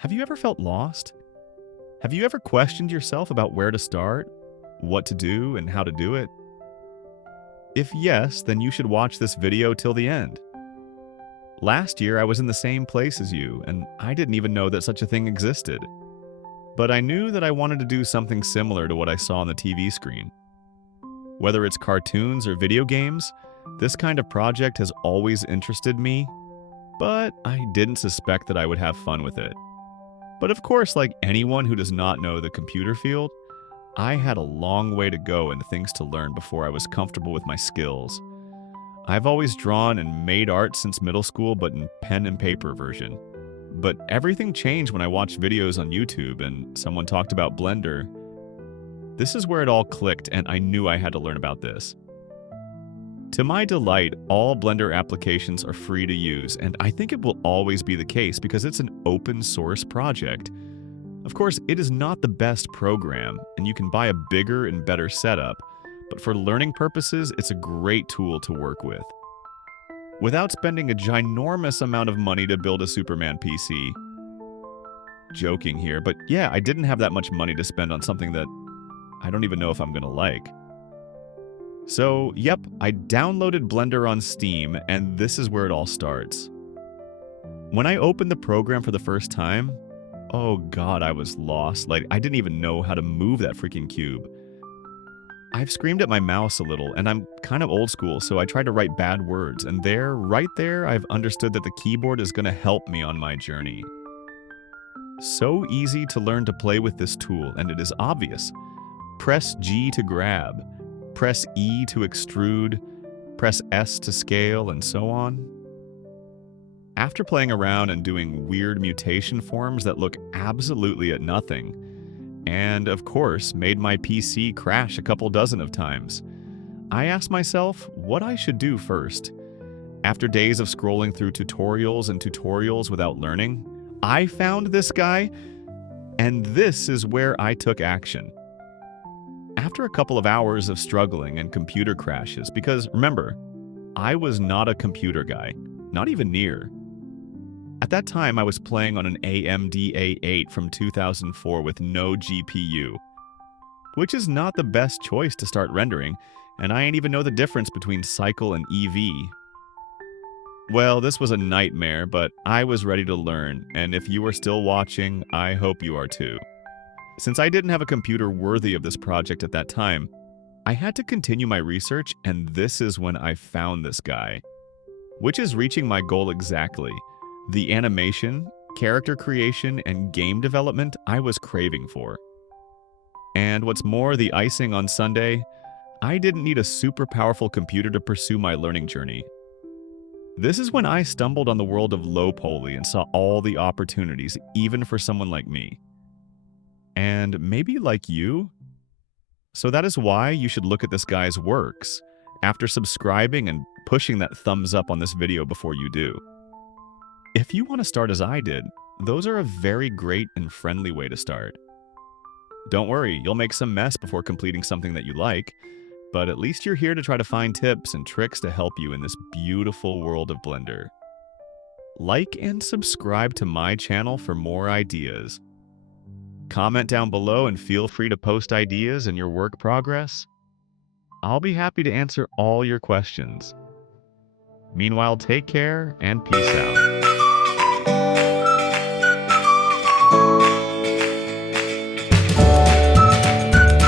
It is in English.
Have you ever felt lost? Have you ever questioned yourself about where to start, what to do, and how to do it? If yes, then you should watch this video till the end. Last year, I was in the same place as you, and I didn't even know that such a thing existed. But I knew that I wanted to do something similar to what I saw on the TV screen. Whether it's cartoons or video games, this kind of project has always interested me, but I didn't suspect that I would have fun with it. But of course, like anyone who does not know the computer field, I had a long way to go and things to learn before I was comfortable with my skills. I've always drawn and made art since middle school, but in pen and paper version. But everything changed when I watched videos on YouTube and someone talked about Blender. This is where it all clicked, and I knew I had to learn about this. To my delight, all Blender applications are free to use, and I think it will always be the case because it's an open source project. Of course, it is not the best program, and you can buy a bigger and better setup, but for learning purposes, it's a great tool to work with. Without spending a ginormous amount of money to build a Superman PC. Joking here, but yeah, I didn't have that much money to spend on something that I don't even know if I'm gonna like. So, yep, I downloaded Blender on Steam, and this is where it all starts. When I opened the program for the first time, oh god, I was lost. Like, I didn't even know how to move that freaking cube. I've screamed at my mouse a little, and I'm kind of old school, so I tried to write bad words, and right there, I've understood that the keyboard is going to help me on my journey. So easy to learn to play with this tool, and it is obvious. Press G to grab, press E to extrude, press S to scale, and so on. After playing around and doing weird mutation forms that look absolutely at nothing, and of course made my PC crash a couple dozen of times, I asked myself what I should do first. After days of scrolling through tutorials and tutorials without learning, I found this guy, and this is where I took action. After a couple of hours of struggling and computer crashes, because remember, I was not a computer guy, not even near. At that time, I was playing on an AMD A8 from 2004 with no GPU, which is not the best choice to start rendering, and I ain't even know the difference between cycle and EV. Well, this was a nightmare, but I was ready to learn, and if you are still watching, I hope you are too. Since I didn't have a computer worthy of this project at that time, I had to continue my research, and this is when I found this guy, which is reaching my goal exactly. The animation, character creation, and game development I was craving for. And what's more, the icing on Sunday, I didn't need a super powerful computer to pursue my learning journey. This is when I stumbled on the world of low poly and saw all the opportunities, even for someone like me. And maybe like you. So that is why you should look at this guy's works, after subscribing and pushing that thumbs up on this video before you do. If you want to start as I did, those are a very great and friendly way to start. Don't worry, you'll make some mess before completing something that you like, but at least you're here to try to find tips and tricks to help you in this beautiful world of Blender. Like and subscribe to my channel for more ideas. Comment down below and feel free to post ideas and your work progress. I'll be happy to answer all your questions. Meanwhile, take care and peace out.